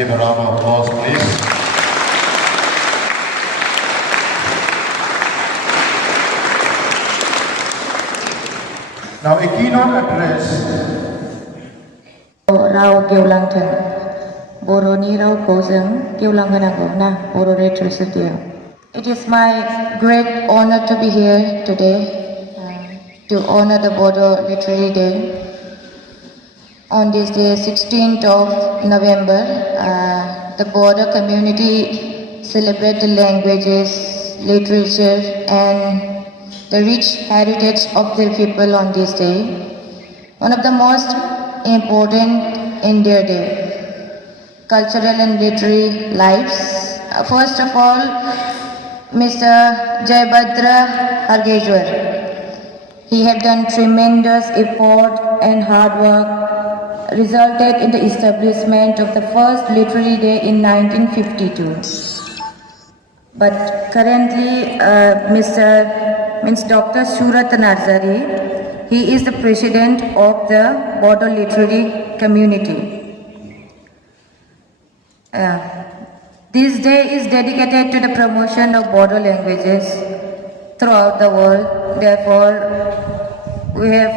give a round of applause, please. Now, a keynote address. Rau Geulangten, Boroni Rau Kozeng, Geulanganako, na, Bodo Literature Day. It is my great honor to be here today to honor the Bodo Literary Day. On this day, 16th of November, the Bodo community celebrate the languages, literature, and the rich heritage of their people on this day. One of the most important in their day, cultural and literary lives. First of all, Mr. Jayabhadra Hargeshwar. He had done tremendous effort and hard work, resulted in the establishment of the first literary day in 1952. But currently, Dr. Surat Narzari, he is the president of the Bodo literary community. This day is dedicated to the promotion of Bodo languages throughout the world. Therefore, we have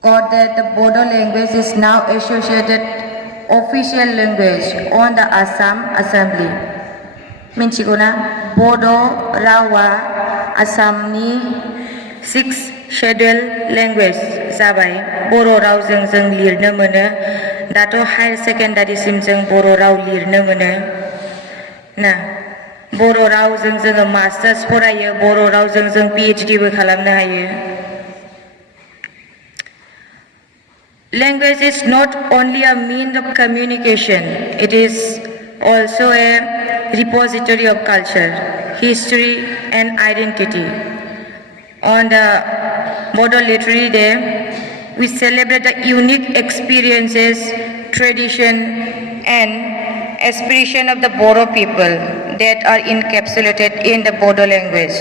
got that the Bodo language is now associated official language on the Assam Assembly. Minchiguna, Bodo Rawa Assamni 6 scheduled language जाबाय बर' रावजों जों लिरनो mono दाथ' higher सेकेन्डारिसिम जों बर' राव लिरनो mono ना बर' रावजों जोङो मास्टार्स फरायो बर' रावजों जों PhD बो खालामनो हायो Language is not only a means of communication, it is also a repository of culture, history and identity. On the Bodo Literary Day, we celebrate the unique experiences, tradition and aspiration of the Bodo people that are encapsulated in the Bodo language.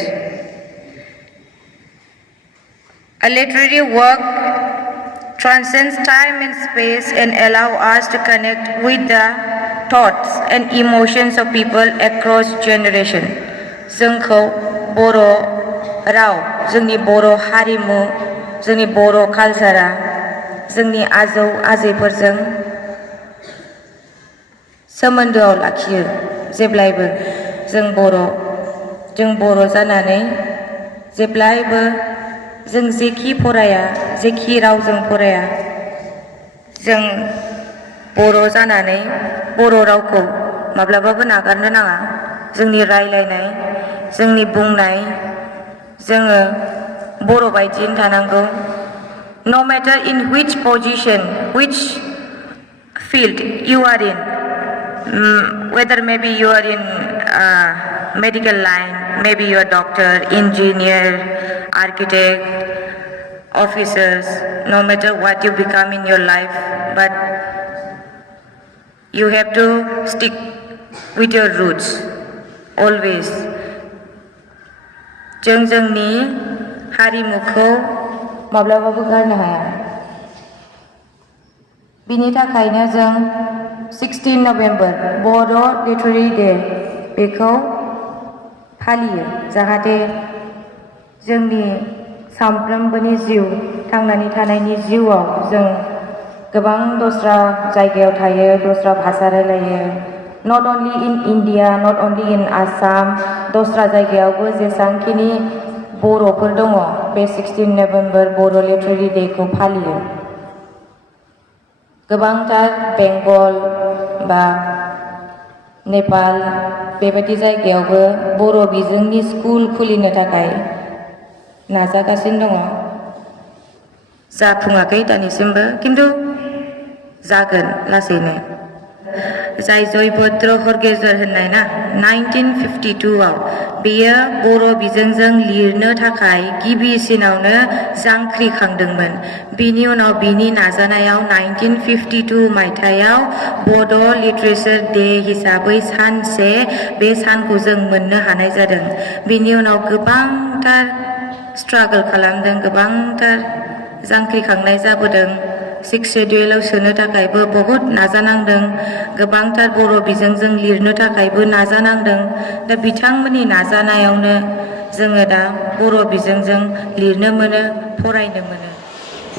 A literary work transcends time and space and allow us to connect with the thoughts and emotions of people across generations. जोंखौ बर' राव जोंनि बर' हारिमु जोंनि बर' कालचारा जोंनि आजौ आजैफोरजों सोमोन्दोआव लाखियो जेब्लायबो जों बर' जानानै जेब्लायबो जों जेखि फराया जेखि रावजों फराया जों बर' जानानै बर' रावखौ माब्लाबाबो नागारनो नाङा जोंनि रायलायनाय जोंनि बुंनाय जोङो बर' बायदियैनो थानांगौ No matter in which position, which field you are in, whether maybe you are in medical line, maybe you are doctor, engineer, architect, officers, no matter what you become in your life, but you have to stick with your roots, always. जों जोंनि हारिमुखौ माब्लाबाबो गारनो हाया बिनि थाखायनो जों 16 November Bodo Literary Day बेखौ फालियो जाहाथे जोंनि सानफ्रोमबोनि जिउ थांनानै थानायनि जिउआव जों गोबां दस्रा जायगायाव थायो दस्रा भाषा रायलायो not only in India not only in Assam दस्रा जायगायावबो जेसांखिनि बर'फोर दङ बे 16 नभेम्बर Bodo Literary Day खौ फालियो गोबांथार बेंगल बा नेपाल बेबायदि जायगायावबो बर' बिजोंनि स्कुल खुलिनो थाखाय नाजागासिनो दङ जाफुङाखै दानिसिमबो किन्तु जागोन लासैनो जाय जयभद्र हरगेश्वर होननाय ना 1952 आव बेयो बर' बिजोंजों लिरनो थाखाय गिबिसिनावनो जांख्रिखांदोंमोन बिनि उनाव बिनि नाजानायाव 1952 मायथाइयाव Bodo Literature Day हिसाबै सानसे बे सानखौ जों मोननो हानाय जादों बिनि उनाव गोबांथार स्ट्रागल खालामदों गोबांथार जांख्रिखांनाय जाबोदों सिक्स शेड्यूलाव सोनो थाखायबो बहुत नाजानांदों गोबांथार बर' बिजोंजों लिरनो थाखायबो नाजानांदों दा बिथांमोननि नाजानायावनो जोङो दा बर' बिजोंजों लिरनो मोनो फरायनो mono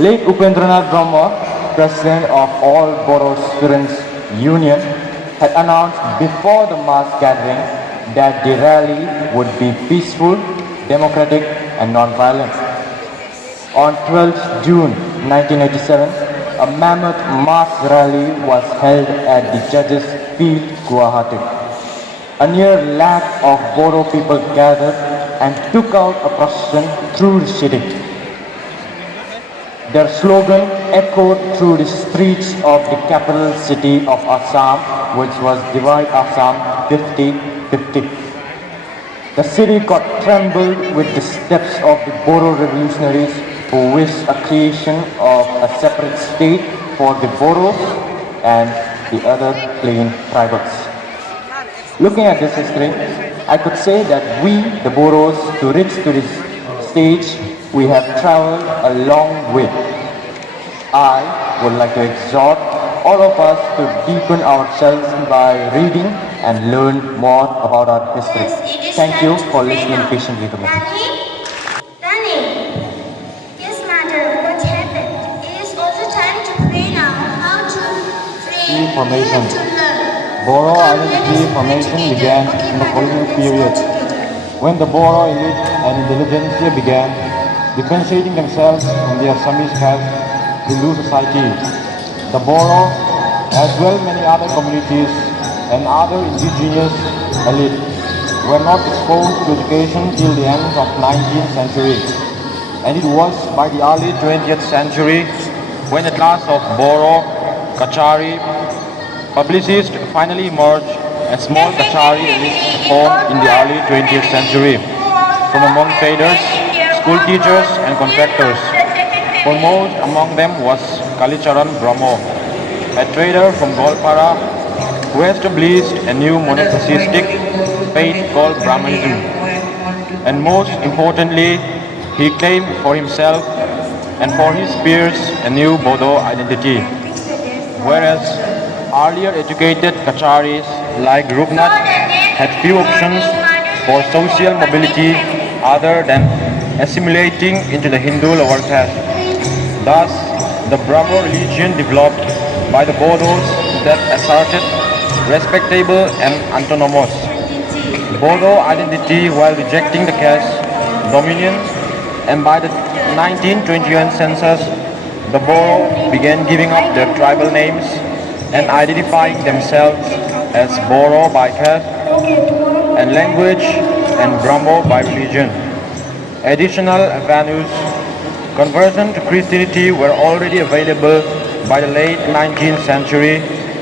Late Upendranath Brahma, president of all Bodo Students Union, had announced before the mass gathering that the rally would be peaceful, democratic and non-violent. On 12th June 1987, a mammoth mass rally was held at the Judges' Field, Guwahati. A near lakh of Bodo people gathered and took out a procession through the city. Their slogan echoed through the streets of the capital city of Assam, which was Divide Assam 50-50. The city got trembled with the steps of the Bodo revolutionaries who wished a creation of a separate state for the Bodos and the other plain tribals. Looking at this history, I could say that we, the Bodos, to reach to this stage, we have traveled a long way. I would like to exhort all of us to deepen ourselves by reading and learn more about our history. Thank you for listening patiently to me. Danny, yes, matter what happened. It is also time to pray now. How to pray? Formation. To learn. Bodo Come, identity let us formation pray began together. in the Okay, colonial Father, let's period, go together. when the Bodo elite and intelligentsia began differentiating themselves from the Assamese caste in new society. The Bodo, as well many other communities and other indigenous elite, were not exposed to education till the end of 19th century. And it was by the early 20th century when a class of Bodo, Kachari, publicists finally emerged as small Kachari elites formed in the early 20th century from among traders, school teachers and contractors. Foremost among them was Kalicharan Brahmo, a trader from Golpara who established a new monotheistic faith called Brahmanism. And most importantly, he claimed for himself and for his peers a new Bodo identity. Whereas earlier educated Kacharis like Rupnath had few options for social mobility other than assimilating into the Hindu lower caste. Thus, the Brahmo religion developed by the Bodos that asserted respectable and autonomous Bodo identity while rejecting the caste dominion, and by the 1921 census, the Bodo began giving up their tribal names and identifying themselves as Bodo by caste and language and Brahmo by religion. Additional avenues, conversion to Christianity were already available by the late 19th century,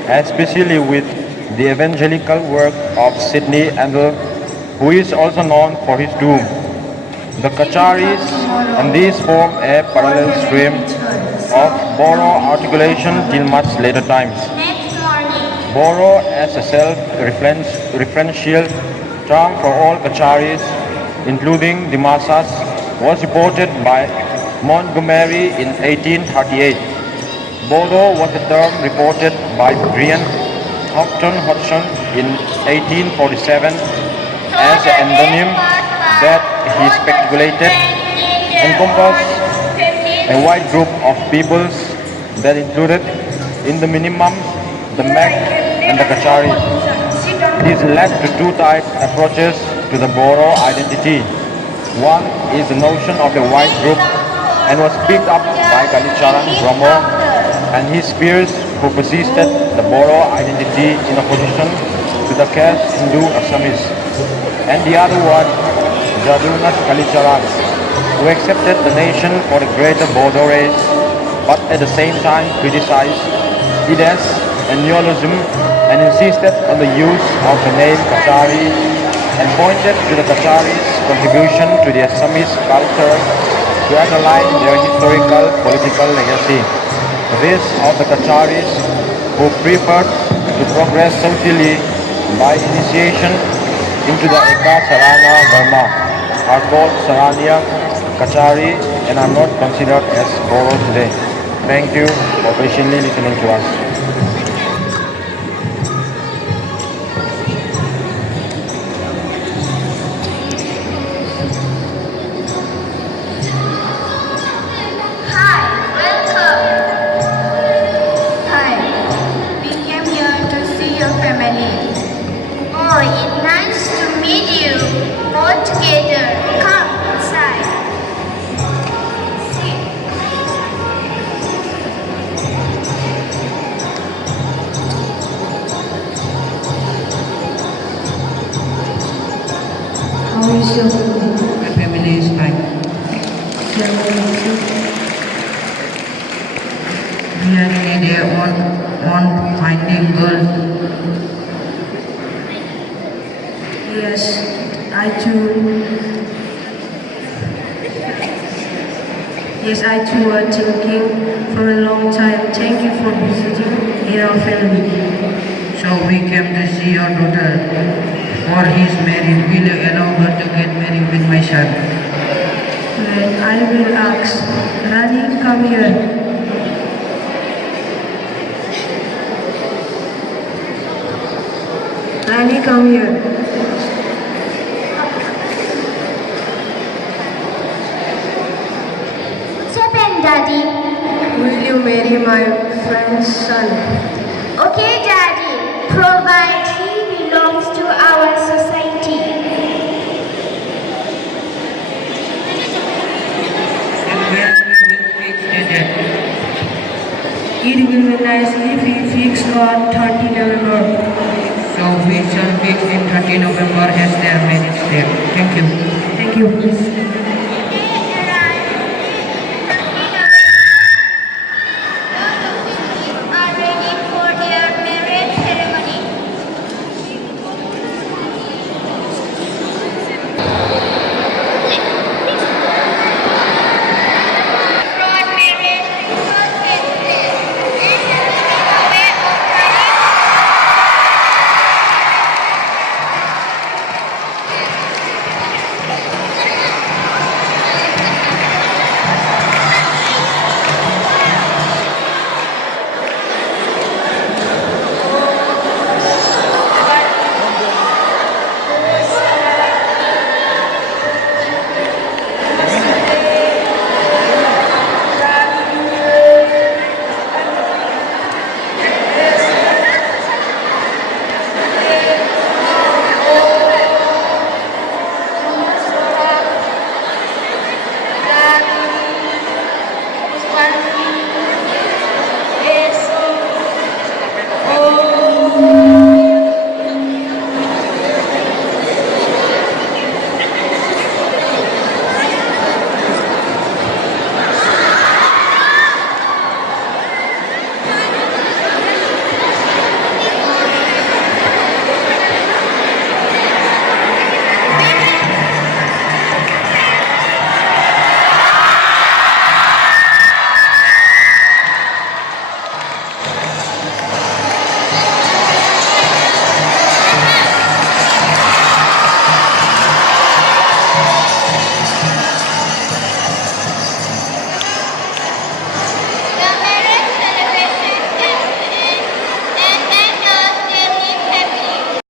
especially with the evangelical work of Sidney Andel, who is also known for his doom. The Kacharis and these form a parallel stream of Bodo articulation till much later times. Bodo as a self-referential term for all Kacharis, including the Masas, was reported by Montgomery in 1838. Bodo was a term reported by Brian Houghton Hodgson in 1847 as an endonym that he speculated encompassed a wide group of peoples that included in the minimum the Mek and the Kacharis. This led to two-type approaches to the Bodo identity. One is the notion of a wide group and was picked up by Kalicharan Brahmo and his peers who persisted the Bodo identity in opposition to the caste Hindu Assamese. And the other one, Jadunath Kalicharan, who accepted the nation for the greater Bodo race, but at the same time criticized it as a neologism and insisted on the use of the name Kachari and pointed to the Kacharis' contribution to the Assamese culture to underline their historical political legacy. This of the Kacharis who preferred to progress socially by initiation into the Eka Sarana Dharma are called Saraniya Kachari and are not considered as Bodo today. Thank you for patiently listening to us. Hi, welcome. Hi, we came here to see your family. Oh, it's nice to meet you all together. Come inside. Sit. How is your family? My family is fine. Really, they on finding girl. Yes, I too. Yes, I too are thinking for a long time. Thank you for visiting in our family. So we came to see your daughter. For he's married, will you allow her to get married with my son? Well, I will ask. Rani, come here. Rani, come here. What's happened, Daddy? Will you marry my friend's son? Okay, Daddy. Provide he belongs to our society. And when we will fix the date? It will be nice if we fix on 30 November. So we shall fix in 30 November as their marriage date. Thank you. Thank you.